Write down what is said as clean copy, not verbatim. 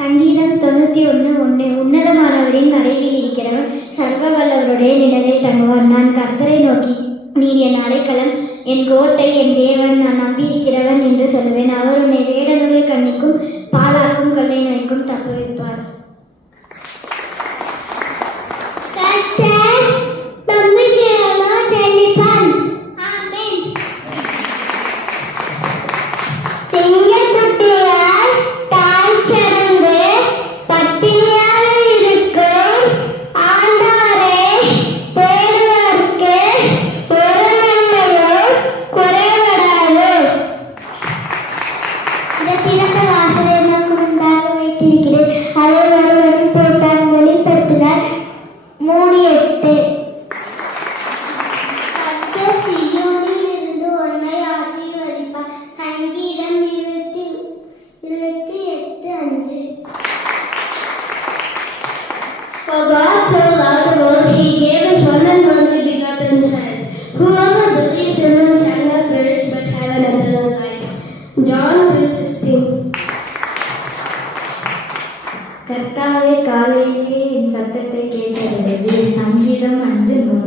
சங்கீதம் 91:1. உன்னதமானவரின் மறைவில் இருக்கிறவன் சர்வ வல்லவருடைய நிழலில் தங்குவான். நான் கர்த்தரை நோக்கி, நீர் என் அடைக்கலம், என் கோட்டை, என் தேவன், நான் நம்பியிருக்கிறவன் என்று சொல்லுவேன். அவர் உன்னை வேடனுடைய கண்ணிக்கும் பாலாக்கும் கொள்ளை நோய்க்கும் தப்புவிப்பார். For God so loved the world, He gave His one and only begotten Child. Whoever believes in Him shall not perish but have an eternal life. John 3:16. கர்த்தாவே, காலையிலே என் சத்தத்தை கேட்டறிந்தது. சங்கீதம் 5:3.